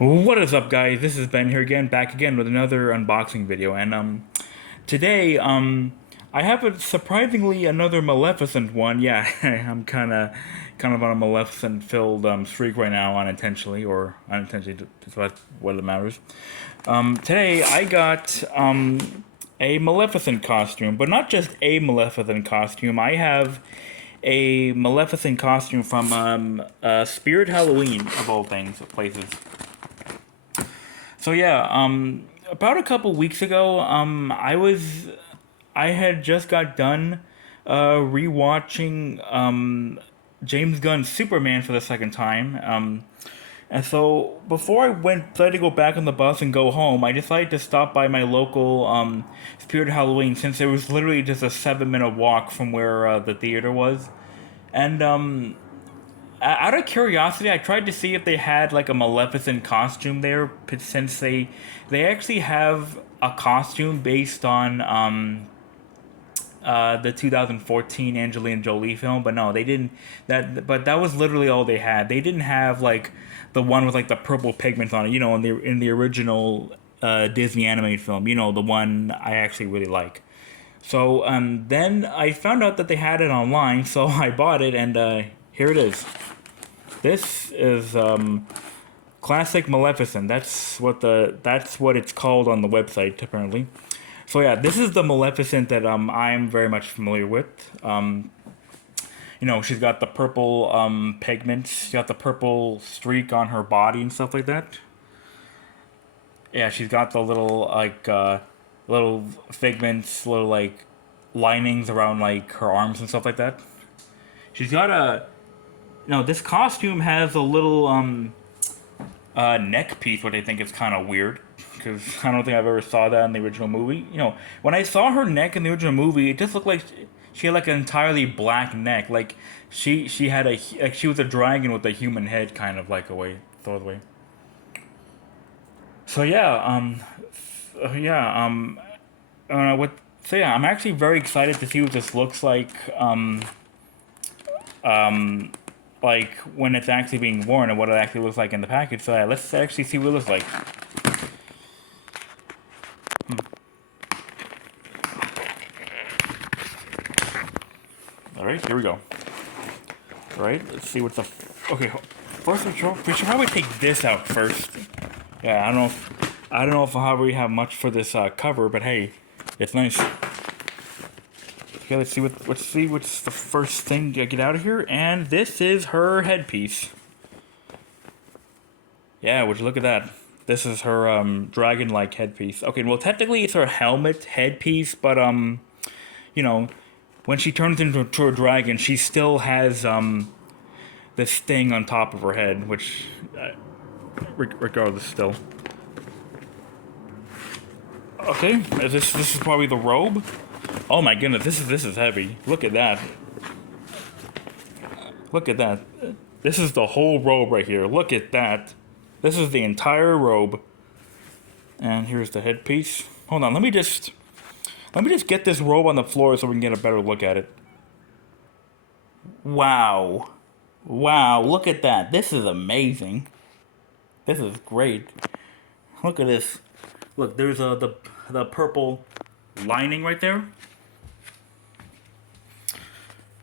What is up, guys? This is Ben here again, back again with another unboxing video, and today I have a surprisingly another Maleficent one. Yeah, I'm kind of on a Maleficent-filled streak right now, unintentionally or unintentionally. That's what it matters. Today I got a Maleficent costume, but not just a Maleficent costume. I have a Maleficent costume from Spirit Halloween of all things, places. So yeah, about a couple weeks ago, I had just got done rewatching James Gunn's Superman for the second time. And so before I decided to go back on the bus and go home, I decided to stop by my local Spirit Halloween, since it was literally just a 7 minute walk from where the theater was. And out of curiosity, I tried to see if they had like a Maleficent costume there, since they actually have a costume based on the 2014 Angelina Jolie film, but no, they didn't. But that was literally all they had. They didn't have like the one with like the purple pigments on it, in the original Disney animated film. The one I actually really like. So then I found out that they had it online, so I bought it, and here it is. This is classic Maleficent. That's what it's called on the website, apparently. So yeah, this is the Maleficent that I'm very much familiar with. She's got the purple pigments. She's got the purple streak on her body and stuff like that. Yeah, she's got the little figments, little like linings around like her arms and stuff like that. She's got this costume has a little neck piece, which I think is kind of weird, because I don't think I've ever saw that in the original movie. When I saw her neck in the original movie, it just looked like she had like an entirely black neck, like she was a dragon with a human head, kind of like sort of way. So yeah, I'm actually very excited to see what this looks like when it's actually being worn and what it actually looks like in the package. So yeah, let's actually see what it looks like. All right, here we go. All right, let's see what's the. Okay, first we should probably take this out first. Yeah, I don't know if I'll really have much for this cover, but hey, it's nice. Okay, let's see what's the first thing to get out of here, and this is her headpiece. Yeah, would you look at that? This is her dragon-like headpiece. Okay, well technically it's her helmet headpiece, but when she turns into a dragon, she still has this thing on top of her head, which regardless still. Okay, this is probably the robe. Oh my goodness, this is heavy. Look at that. Look at that. This is the whole robe right here. Look at that. This is the entire robe. And here's the headpiece. Hold on, let me just get this robe on the floor so we can get a better look at it. Wow. Wow, look at that. This is amazing. This is great. Look at this. Look, there's the purple lining right there.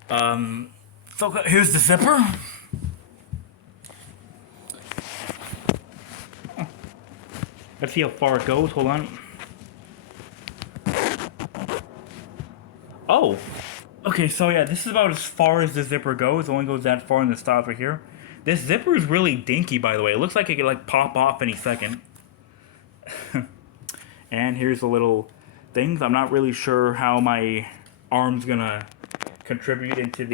So here's the zipper. Let's see how far it goes. Hold on. Oh, okay. So yeah, this is about as far as the zipper goes. It only goes that far, and it stops right here. This zipper is really dinky, by the way. It looks like it could like pop off any second. And here's the little things. I'm not really sure how my arm's gonna contribute into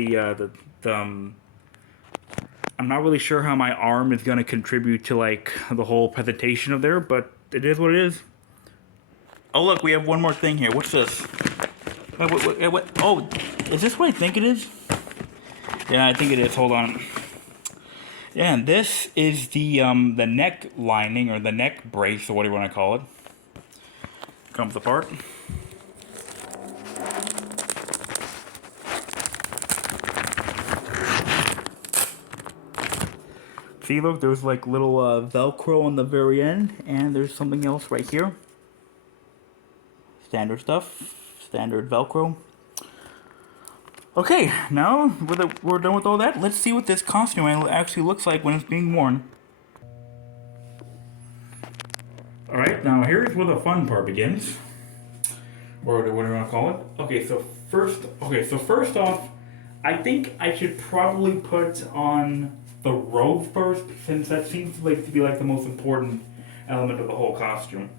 I'm not really sure how my arm is gonna contribute to like the whole presentation of there, but it is what it is. Oh look, we have one more thing here. What's this? What? Oh, is this what I think it is? Yeah, I think it is. Hold on. Yeah, and this is the neck lining, or the neck brace, or whatever you want to call it. Comes apart. see, look, there's like little Velcro on the very end, and there's something else right here. Standard stuff, standard Velcro. Okay, now we're done with all that. Let's see what this costume actually looks like when it's being worn. Alright, now here's where the fun part begins. Or what do you want to call it? Okay, so first off, I think I should probably put on the robe first, since that seems like to be like the most important element of the whole costume.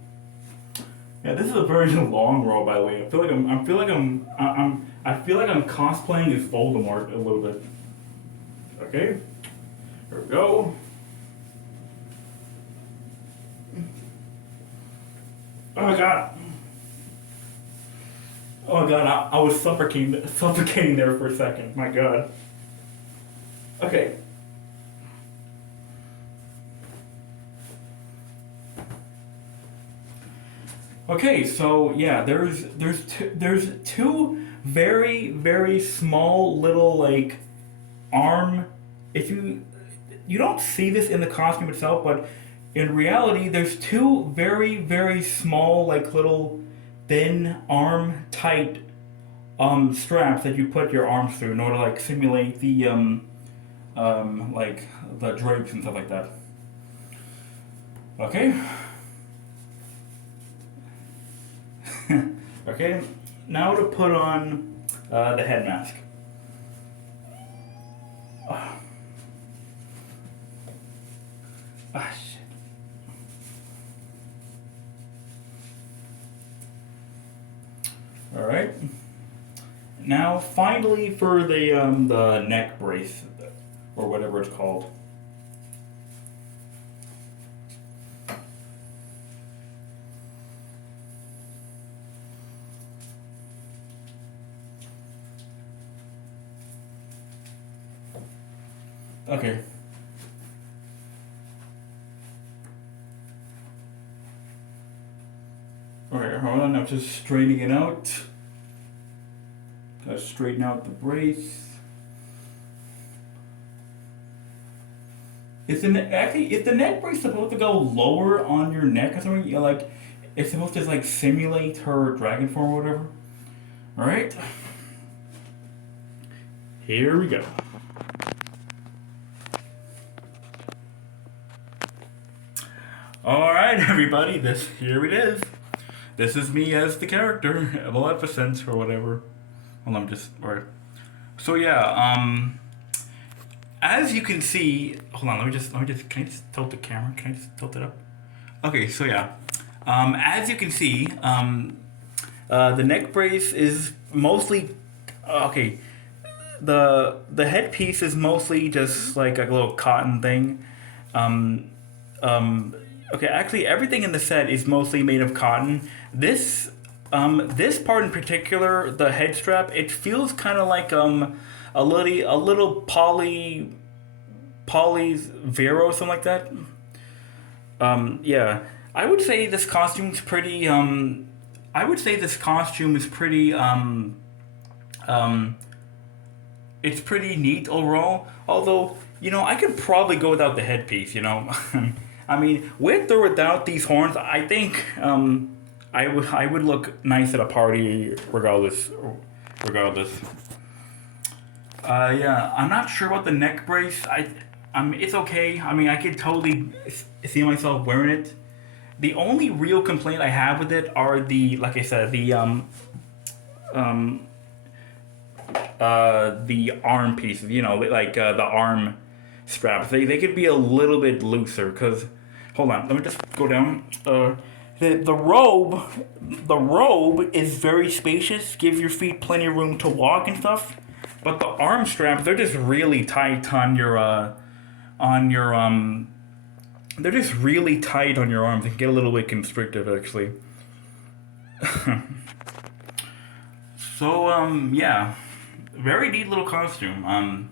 Yeah, this is a very long robe, by the way. I feel like I'm cosplaying as Voldemort a little bit. Okay, here we go. Oh my god. Oh my god, I was suffocating there for a second. My god. Okay. Okay, so yeah, there's two very small little like arm. If you don't see this in the costume itself, but in reality, there's two very small like little thin arm tight straps that you put your arms through in order to like simulate the like the drapes and stuff like that. Okay. Okay, now to put on the head mask. Shit. All right. Now, finally, for the neck brace, or whatever it's called. Okay. Alright, hold on, I'm just straightening it out. Gotta straighten out the brace. Is the neck brace supposed to go lower on your neck or something? You know, like, it's supposed to like simulate her dragon form or whatever. Alright. Here we go. Alright, everybody, here it is. This is me as the character, Maleficent or whatever. Hold on, alright. So yeah, as you can see, hold on, can I just tilt the camera? Can I just tilt it up? Okay, so yeah, as you can see, the neck brace is mostly, okay, the headpiece is mostly just like a little cotton thing. Okay, actually, everything in the set is mostly made of cotton. This part in particular, the head strap, it feels kind of like a little poly's Vero or something like that. Yeah, I would say this costume's pretty. I would say this costume is pretty. It's pretty neat overall. Although, I could probably go without the headpiece. I mean, with or without these horns, I think I would look nice at a party regardless. Yeah, I'm not sure about the neck brace. It's okay. I mean, I could totally see myself wearing it. The only real complaint I have with it are like I said, the arm pieces. Like the arm straps. They could be a little bit looser, because hold on, let me just go down. The robe is very spacious, gives your feet plenty of room to walk and stuff. But the arm straps, they're just really tight on your they're just really tight on your arms. They can get a little bit constrictive actually. So yeah, very neat little costume.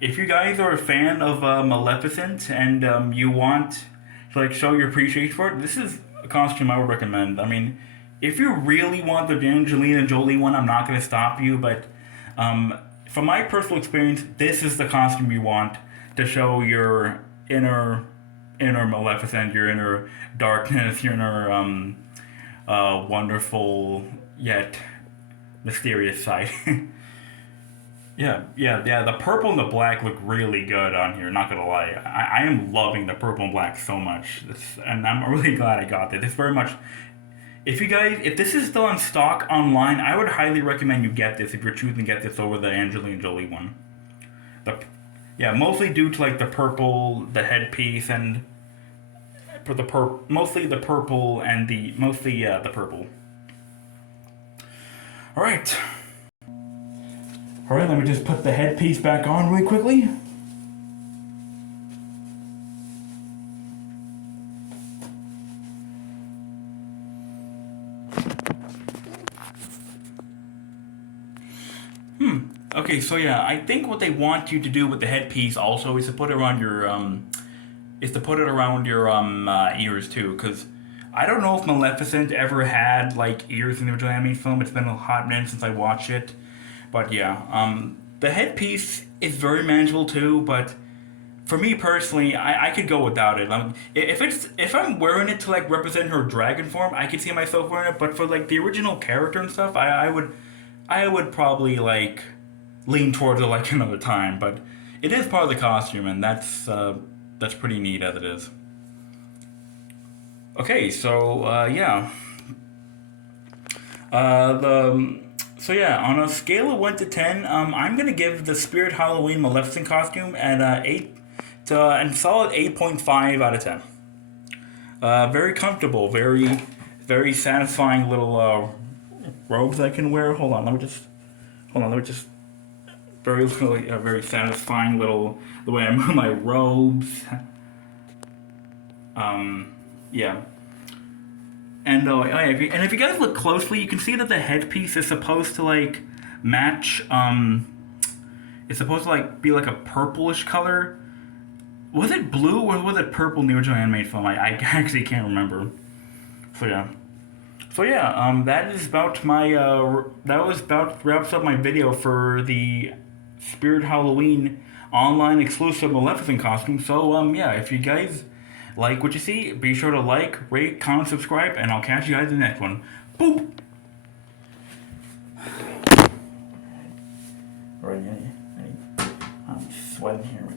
If you guys are a fan of Maleficent and you want to like show your appreciation for it, this is a costume I would recommend. I mean, if you really want the Angelina Jolie one, I'm not going to stop you, but from my personal experience, this is the costume you want to show your inner Maleficent, your inner darkness, your inner wonderful yet mysterious side. Yeah. The purple and the black look really good on here. Not gonna lie, I am loving the purple and black so much, and I'm really glad I got this. It's very much. If this is still in stock online, I would highly recommend you get this if you're choosing to get this over the Angelina Jolie one. The, yeah, mostly due to like the purple, the headpiece, and for mostly the purple and the purple. All right. All right, let me just put the headpiece back on really quickly. Okay, so yeah, I think what they want you to do with the headpiece also is to put it around your ears too, because I don't know if Maleficent ever had like ears in the original anime film. It's been a hot minute since I watched it, but yeah, the headpiece is very manageable too. But for me personally, I could go without it. If I'm wearing it to like represent her dragon form, I could see myself wearing it. But for like the original character and stuff, I would probably like lean towards it like another time. But it is part of the costume, and that's pretty neat as it is. Okay, so yeah, the so yeah, on a scale of 1 to 10, I'm gonna give the Spirit Halloween Maleficent costume an and solid 8.5 out of 10. Very comfortable, very satisfying little robes I can wear. Hold on, let me just very satisfying little the way I move my robes. Yeah. And if you guys look closely, you can see that the headpiece is supposed to like match. It's supposed to like be like a purplish color. Was it blue or was it purple in the original animated film? I actually can't remember. So yeah. That is about my that was about wraps up my video for the Spirit Halloween online exclusive Maleficent costume. So yeah, if you guys like what you see, be sure to like, rate, comment, subscribe, and I'll catch you guys in the next one. Boop. Alright, I'm sweating here.